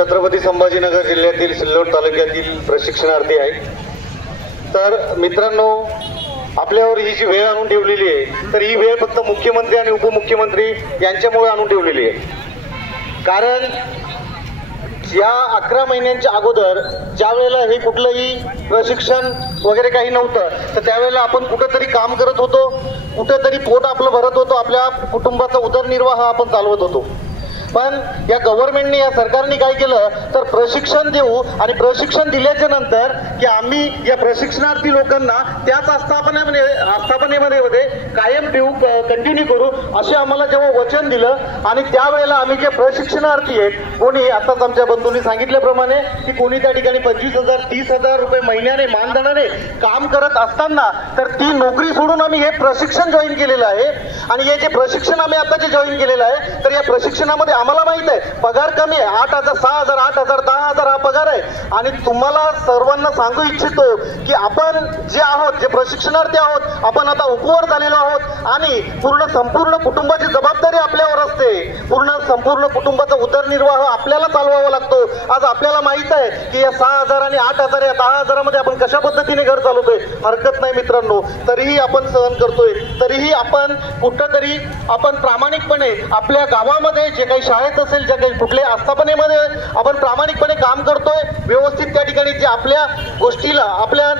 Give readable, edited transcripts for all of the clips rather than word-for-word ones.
छत्रपती संभाजीनगर जिल्ह्यातील सिल्लोड तालुक्यातील प्रशिक्षणार्थी आहे। तर मित्रांनो, आपल्यावर ही जी वेळ आणून ठेवलेली आहे, तर ही वेळ फक्त मुख्यमंत्री आणि उपमुख्यमंत्री यांच्यामुळे आणून ठेवलेली आहे। कारण या 11 महिन्यांच्या अगोदर ज्या वेळेला हे कुठलंही प्रशिक्षण वगैरे काही नव्हतं, तर त्यावेळेला आपण कुठेतरी काम करत होतो, कुठेतरी पोट आपलं भरत होतो, आपल्या कुटुंबाचा उदरनिर्वाह आपण चालवत होतो। पण या गव्हर्नमेंटने, या सरकारने काय केलं, तर प्रशिक्षण देऊ आणि प्रशिक्षण दिल्याच्या नंतर की आम्ही या प्रशिक्षणार्थी लोकांना त्याच आस्थापनेमध्ये कायम ठेवू, कंटिन्यू करू असे आम्हाला जेव्हा वचन दिलं आणि त्यावेळेला आम्ही जे प्रशिक्षणार्थी आहेत, कोणी आताच आमच्या बंधूंनी सांगितल्याप्रमाणे की कोणी त्या ठिकाणी 25,000 30,000 रुपये महिन्याने मानधनाने काम करत असताना तर ती नोकरी सोडून आम्ही हे प्रशिक्षण जॉईन केलेलं आहे। आणि हे जे प्रशिक्षण आम्ही आता जे जॉईन केलेलं आहे, तर या प्रशिक्षणामध्ये आम्हाला माहित आहे पगार कमी आहे, 8,000 6,000 8,000 10,000 हा पगार आहे। आणि तुम्हाला सर्वांना सांगू इच्छितो की आपण जे आहोत, जे प्रशिक्षणार्थी आहोत, आपण आता उपवर झालेलो आहोत आणि संपूर्ण कुटुंबाची जबाबदारी आपल्यावर असते। संपूर्ण कुटुंबाचा उदरनिर्वाह आपल्याला चालवावा लागतो। आज आपल्याला माहित आहे की या 6,000 आणि 8,000 या 10,000 मध्ये आपण कशा पद्धतीने घर चालवतोय, हरकत नाही मित्रांनो, तरीही आपण सहन करतोय, तरीही आपण कुठंतरी आपण प्रामाणिकपणे आपल्या गावामध्ये जे काही शाळेत असेल, ज्या काही कुठल्या आस्थापनेमध्ये आपण प्रामाणिकपणे काम करतोय, व्यवस्थित त्या ठिकाणी जे आपल्या गोष्टीला, आपल्या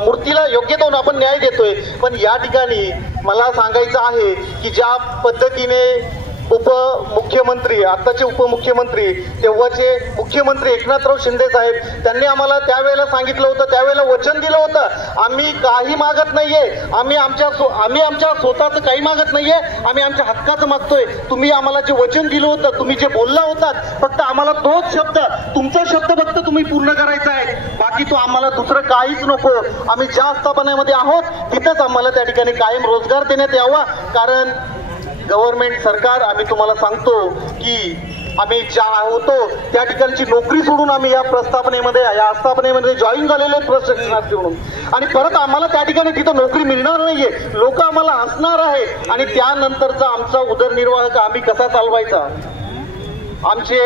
मूर्तीला योग्य तो आपण न्याय देतोय। पण या ठिकाणी मला सांगायचं आहे की ज्या पद्धतीने उपमुख्यमंत्री, आताचे उपमुख्यमंत्री, तेव्हाचे मुख्यमंत्री एकनाथराव शिंदे साहेब, त्यांनी आम्हाला त्यावेळेला सांगितलं होतं, त्यावेळेला वचन दिलं होतं, आम्ही काही मागत नाहीये, आम्ही आमच्या स्वतःचं काही मागत नाहीये, आम्ही आमच्या हक्काचं मागतोय। तुम्ही आम्हाला जे वचन दिलं होतं, तुम्ही जे बोलला होतात, फक्त आम्हाला तोच शब्द, तुमचा शब्द फक्त तुम्ही पूर्ण करायचा आहे, बाकी तो आम्हाला दुसरं काहीच नको। आम्ही ज्या आस्थापनेमध्ये आहोत तिथंच आम्हाला त्या ठिकाणी कायम रोजगार देण्यात यावा। कारण गव्हर्नमेंट सरकार, आम्ही तुम्हाला सांगतो की आम्ही ज्या होतो त्या ठिकाणची नोकरी सोडून आम्ही या आस्थापनेमध्ये जॉईन झालेले प्रशिक्षणार्थी म्हणून, आणि परत आम्हाला त्या ठिकाणी तिथं नोकरी मिळणार नाहीये, लोक आम्हाला हसणार आहे आणि त्यानंतरचा आमचा उदरनिर्वाह आम्ही कसा चालवायचा। आमचे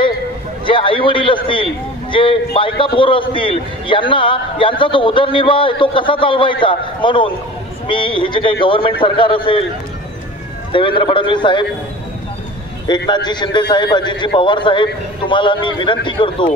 जे आई वडील असतील, जे बायका पोरं असतील, यांचा जो उदरनिर्वाह आहे तो कसा चालवायचा। म्हणून मी हे जे काही गव्हर्नमेंट सरकार असेल, देवेंद्र फडणवीस साहेब, एकनाथजी शिंदे साहेब, अजितजी पवार साहेब, तुम्हाला मी विनंती करतो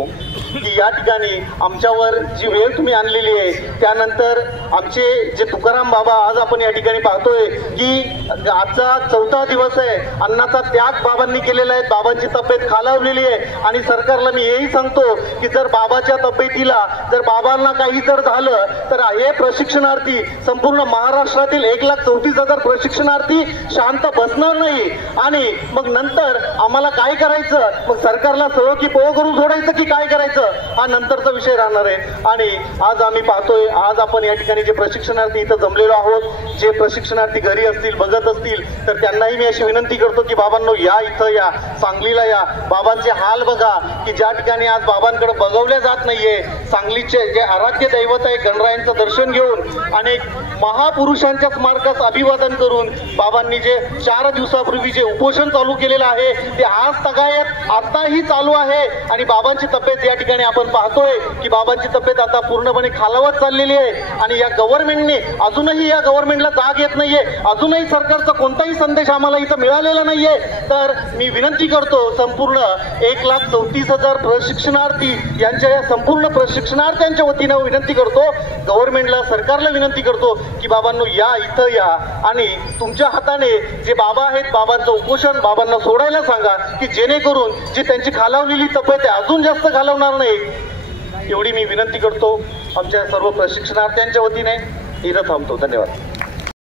की या ठिकाणी आमच्यावर जी वेळ तुम्ही आणलेली आहे, त्यानंतर आमचे जे तुकाराम बाबा, आज आपण या ठिकाणी पाहतोय की आजचा 4था दिवस आहे, अन्नाचा त्याग बाबांनी केलेला आहे, बाबांची तब्येत खालावलेली आहे। आणि सरकारला मी हेही सांगतो की जर बाबाच्या तब्येतीला, जर बाबांना काही जर झालं, तर हे प्रशिक्षणार्थी संपूर्ण महाराष्ट्रातील 1,34,000 प्रशिक्षणार्थी शांत बसणार नाही। आणि मग नंतर आम्हाला काय करायचं, मग सरकारला सळो की पळो करून सोडायचं की काय करायचं, हा नंतरचा विषय राहणार आहे। आणि आज आम्ही पाहतोय, आज आपण या ठिकाणी जे प्रशिक्षणार्थी इथं जमलेलो आहोत, जे प्रशिक्षणार्थी घरी असतील, बघत असतील, तर त्यांनाही मी अशी विनंती करतो की बाबांनो, या इथं या, सांगलीला या, बाबांचे हाल बघा की ज्या ठिकाणी आज बाबांकडे बघवल्या जात नाहीये। सांगलीचे जे आराध्य दैवत आहे गणरायांचं दर्शन घेऊन, अनेक महापुरुषांच्या स्मारकास अभिवादन करून बाबांनी जे 4 दिवसापूर्वी जे उपोषण चालू केलेलं आहे, ते आज तगायत आताही चालू आहे। आणि बाबांची तब्येत या ठिकाणी आपण पाहतोय की बाबांची तब्येत आता पूर्णपणे खालावत चाललेली आहे। आणि या गव्हर्नमेंटने अजूनही, या गव्हर्नमेंटला जाग येत नाहीये, अजूनही सरकारचा कोणताही संदेश आम्हाला इथं मिळालेला नाहीये। तर मी विनंती करतो, संपूर्ण 1,34,000 प्रशिक्षणार्थी यांच्या, या संपूर्ण प्रशिक्षणार्थ्यांच्या वतीनं विनंती करतो, गव्हर्नमेंटला, सरकारला विनंती करतो की बाबांनो, या इथं या आणि तुमच्या हाताने जे बाबा आहेत, बाबांचं उपोषण बाबांना सोडायला सांगा की जेणेकरून जी त्यांची खालावलेली तब्येत आहे अजून जास्त खालावणार नाही, एवढी मी विनंती करतो आमच्या सर्व प्रशिक्षणार्थ्यांच्या वतीने। इथं थांबतो, धन्यवाद।